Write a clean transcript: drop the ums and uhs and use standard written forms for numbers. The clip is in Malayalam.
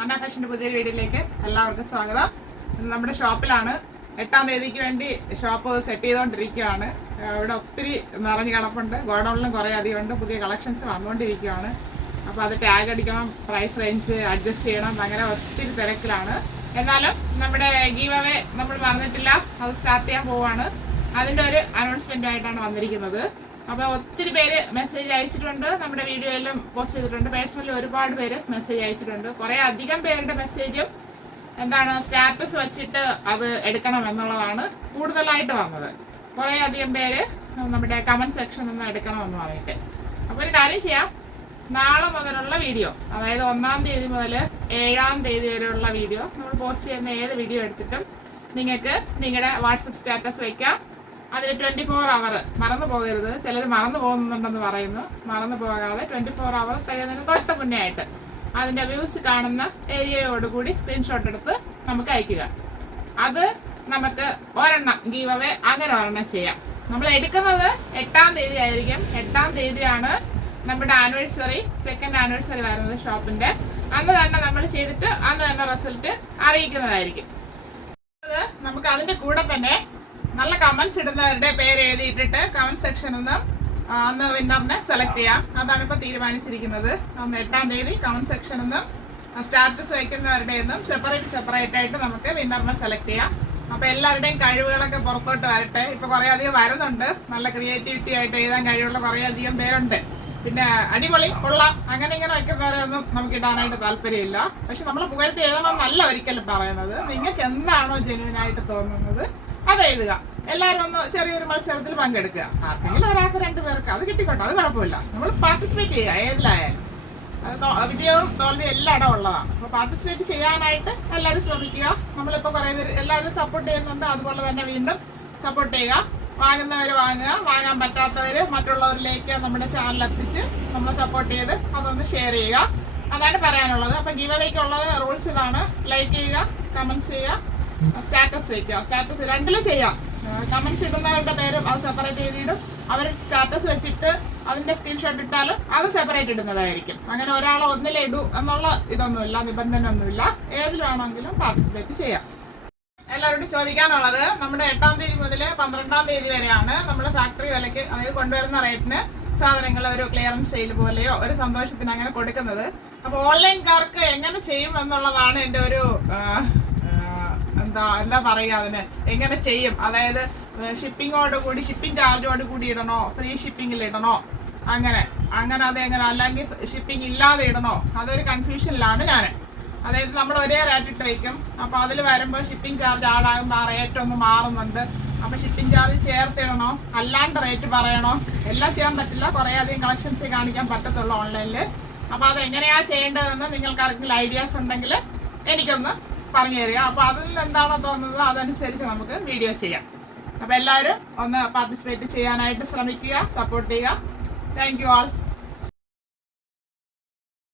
അന്ന ഫാഷൻ്റെ പുതിയൊരു വീഡിയോയിലേക്ക് എല്ലാവർക്കും സ്വാഗതം. നമ്മുടെ ഷോപ്പിലാണ് 8-ാം തീയതിക്ക് വേണ്ടി ഷോപ്പ് സെറ്റ് ചെയ്തുകൊണ്ടിരിക്കുകയാണ്. ഇവിടെ ഒത്തിരി നിറഞ്ഞ് കിടപ്പുണ്ട്. ഗോഡൗണിലും കുറേ അധികം ഉണ്ട്. പുതിയ കളക്ഷൻസ് വന്നുകൊണ്ടിരിക്കുകയാണ്. അപ്പോൾ അത് ടാഗ് അടിക്കണം, പ്രൈസ് റേഞ്ച് അഡ്ജസ്റ്റ് ചെയ്യണം, അങ്ങനെ ഒത്തിരി തിരക്കിലാണ്. എന്നാലും നമ്മുടെ ഗീവ് അവേ നമ്മൾ പറഞ്ഞിട്ടില്ല, അത് സ്റ്റാർട്ട് ചെയ്യാൻ പോവുകയാണ്. അതിൻ്റെ ഒരു അനൗൺസ്മെൻ്റ് ആയിട്ടാണ് വന്നിരിക്കുന്നത്. അപ്പോൾ ഒത്തിരി പേര് മെസ്സേജ് അയച്ചിട്ടുണ്ട്, നമ്മുടെ വീഡിയോയിലും പോസ്റ്റ് ചെയ്തിട്ടുണ്ട്. പേഴ്സണലി ഒരുപാട് പേര് മെസ്സേജ് അയച്ചിട്ടുണ്ട്. കുറേ അധികം പേരുടെ മെസ്സേജും എന്താണ് സ്റ്റാറ്റസ് വെച്ചിട്ട് അത് എടുക്കണം എന്നുള്ളതാണ് കൂടുതലായിട്ട് വന്നത്. കുറേ അധികം പേര് നമ്മുടെ കമൻറ്റ് സെക്ഷനിൽ നിന്ന് എടുക്കണമെന്ന് പറഞ്ഞിട്ട്. അപ്പോൾ ഒരു കാര്യം ചെയ്യാം, നാളെ മുതലുള്ള വീഡിയോ, അതായത് 1-ാം തീയതി മുതൽ 7-ാം തീയതി വരെയുള്ള വീഡിയോ, നമ്മൾ പോസ്റ്റ് ചെയ്യുന്ന ഏത് വീഡിയോ എടുത്തിട്ടും നിങ്ങൾക്ക് നിങ്ങളുടെ വാട്സപ്പ് സ്റ്റാറ്റസ് വയ്ക്കാം. അതിൽ 24 അവർ മറന്നു പോകരുത്. ചിലർ മറന്നു പോകുന്നുണ്ടെന്ന് പറയുന്നു. മറന്നു പോകാതെ 24 അവർ തികയുന്നതിന് തൊട്ട് മുന്നേ ആയിട്ട് അതിൻ്റെ വ്യൂസ് കാണുന്ന ഏരിയയോടുകൂടി സ്ക്രീൻഷോട്ട് എടുത്ത് നമുക്ക് അയക്കുക. അത് നമുക്ക് ഒരെണ്ണം ഗീവ് അവേ അങ്ങനെ ഒരെണ്ണം ചെയ്യാം. നമ്മൾ എടുക്കുന്നത് 8-ാം തീയതി ആയിരിക്കും. 8-ാം തീയതിയാണ് നമ്മുടെ ആനിവേഴ്സറി, 2nd ആനിവേഴ്സറി വരുന്നത് ഷോപ്പിൻ്റെ. അന്ന് തന്നെ നമ്മൾ ചെയ്തിട്ട് അന്ന് തന്നെ റിസൾട്ട് അറിയിക്കുന്നതായിരിക്കും. നമുക്ക് അതിൻ്റെ കൂടെ തന്നെ നല്ല കമൻസ് ഇടുന്നവരുടെ പേര് എഴുതിയിട്ടിട്ട് കമൻറ്റ് സെക്ഷനിൽ നിന്ന് അന്ന് വിന്നറിനെ സെലക്ട് ചെയ്യാം. അതാണ് ഇപ്പോൾ തീരുമാനിച്ചിരിക്കുന്നത്. അന്ന് 8-ാം തീയതി കമൻറ്റ് സെക്ഷനിൽ നിന്നും സ്റ്റാറ്റസ് വയ്ക്കുന്നവരുടെ നിന്നും സെപ്പറേറ്റ് ആയിട്ട് നമുക്ക് വിന്നറിനെ സെലക്ട് ചെയ്യാം. അപ്പോൾ എല്ലാവരുടെയും കഴിവുകളൊക്കെ പുറത്തോട്ട് വരട്ടെ. ഇപ്പോൾ കുറേ അധികം വരുന്നുണ്ട്. നല്ല ക്രിയേറ്റിവിറ്റി ആയിട്ട് എഴുതാൻ കഴിവുള്ള കുറേ അധികം പേരുണ്ട്. പിന്നെ അടിപൊളി കൊള്ളാം അങ്ങനെ ഇങ്ങനെ വയ്ക്കുന്നവരൊന്നും നമുക്ക് ഇടാനായിട്ട് താല്പര്യമില്ല. പക്ഷെ നമ്മൾ പുകഴ്ത്തി എഴുതണമെന്നല്ല ഒരിക്കലും പറയുന്നത്. നിങ്ങൾക്ക് എന്താണോ ജെന്യുവനായിട്ട് തോന്നുന്നത് അത് എഴുതുക. എല്ലാവരും ഒന്ന് ചെറിയൊരു മത്സരത്തിൽ പങ്കെടുക്കുക. ആർക്കെങ്കിലും ഒരാൾക്ക് 2 പേർക്ക് അത് കിട്ടിക്കോട്ടെ, അത് കുഴപ്പമില്ല. നമ്മൾ പാർട്ടിസിപ്പേറ്റ് ചെയ്യുക ഏതിലായാലും. അത് വിജയവും തോൽവിയും എല്ലായിടം ഉള്ളതാണ്. അപ്പോൾ പാർട്ടിസിപ്പേറ്റ് ചെയ്യാനായിട്ട് എല്ലാവരും ശ്രമിക്കുക. നമ്മളിപ്പോൾ കുറേ പേര് എല്ലാവരും സപ്പോർട്ട് ചെയ്യുന്നുണ്ട്. അതുപോലെ തന്നെ വീണ്ടും സപ്പോർട്ട് ചെയ്യുക. വാങ്ങുന്നവർ വാങ്ങുക, വാങ്ങാൻ പറ്റാത്തവർ മറ്റുള്ളവരിലേക്ക് നമ്മുടെ ചാനൽ എത്തിച്ച് നമ്മളെ സപ്പോർട്ട് ചെയ്ത് അതൊന്ന് ഷെയർ ചെയ്യുക. അതാണ് പറയാനുള്ളത്. അപ്പം ഗീവ് അവേക്കുള്ളത് റൂൾസ് ഇതാണ്: ലൈക്ക് ചെയ്യുക, കമൻറ്റ്സ് ചെയ്യുക, സ്റ്റാറ്റസ് വയ്ക്കുക. സ്റ്റാറ്റസ് 2-ലും ചെയ്യാം. കമൻറ്റ്സ് ഇടുന്നവരുടെ പേരും അത് സെപ്പറേറ്റ് എഴുതിയിടും. അവർ സ്റ്റാറ്റസ് വെച്ചിട്ട് അതിൻ്റെ സ്ക്രീൻഷോട്ട് ഇട്ടാലും അത് സെപ്പറേറ്റ് ഇടുന്നതായിരിക്കും. അങ്ങനെ ഒരാളെ ഒന്നിലേ ഇടൂ എന്നുള്ള ഇതൊന്നുമില്ല, നിബന്ധന ഒന്നുമില്ല. ഏതിൽ വേണമെങ്കിലും പാർട്ടിസിപ്പേറ്റ് ചെയ്യാം. എല്ലാവരോടും ചോദിക്കാനുള്ളത്, നമ്മുടെ 8-ാം തീയതി മുതൽ 12-ാം തീയതി വരെയാണ് നമ്മൾ ഫാക്ടറി വിലയ്ക്ക്, അതായത് കൊണ്ടുവരുന്ന റേറ്റിന് സാധനങ്ങൾ ഒരു ക്ലിയറൻസ് സെയിൽ പോലെയോ ഒരു സന്തോഷത്തിന് അങ്ങനെ കൊടുക്കുന്നത്. അപ്പോൾ ഓൺലൈൻകാർക്ക് എങ്ങനെ ചെയ്യും എന്നുള്ളതാണ് എൻ്റെ ഒരു എന്താ പറയുക, അതിന് എങ്ങനെ ചെയ്യും, അതായത് ഷിപ്പിങ്ങോട് കൂടി, ഷിപ്പിംഗ് ചാർജോട് കൂടി ഇടണോ, ഫ്രീ ഷിപ്പിങ്ങിൽ ഇടണോ, അങ്ങനെ അതെങ്ങനെ, അല്ലെങ്കിൽ ഷിപ്പിംഗ് ഇല്ലാതെ ഇടണോ, അതൊരു കൺഫ്യൂഷനിലാണ് ഞാൻ. അതായത് നമ്മൾ ഒരേ റേറ്റ് ഇട്ട് വയ്ക്കും. അപ്പോൾ അതിൽ വരുമ്പോൾ ഷിപ്പിംഗ് ചാർജ് ആടാകുമ്പോൾ ആ റേറ്റ് ഒന്ന് മാറുന്നുണ്ട്. അപ്പോൾ ഷിപ്പിംഗ് ചാർജ് ചേർത്തിടണോ, അല്ലാണ്ട് റേറ്റ് പറയണോ, എല്ലാം ചെയ്യാൻ പറ്റില്ല. കുറേ അധികം കളക്ഷൻസ് കാണിക്കാൻ പറ്റത്തുള്ളൂ ഓൺലൈനിൽ. അപ്പോൾ അതെങ്ങനെയാണ് ചെയ്യേണ്ടതെന്ന് നിങ്ങൾക്ക് ആർക്കെങ്കിലും ഐഡിയാസ് ഉണ്ടെങ്കിൽ എനിക്കൊന്ന് പറഞ്ഞു തരിക. അപ്പോൾ അതിൽ എന്താണോ തോന്നുന്നത് അതനുസരിച്ച് നമുക്ക് വീഡിയോ ചെയ്യാം. അപ്പോൾ എല്ലാവരും ഒന്ന് പാർട്ടിസിപ്പേറ്റ് ചെയ്യാനായിട്ട് ശ്രമിക്കുക, സപ്പോർട്ട് ചെയ്യുക. Thank you all.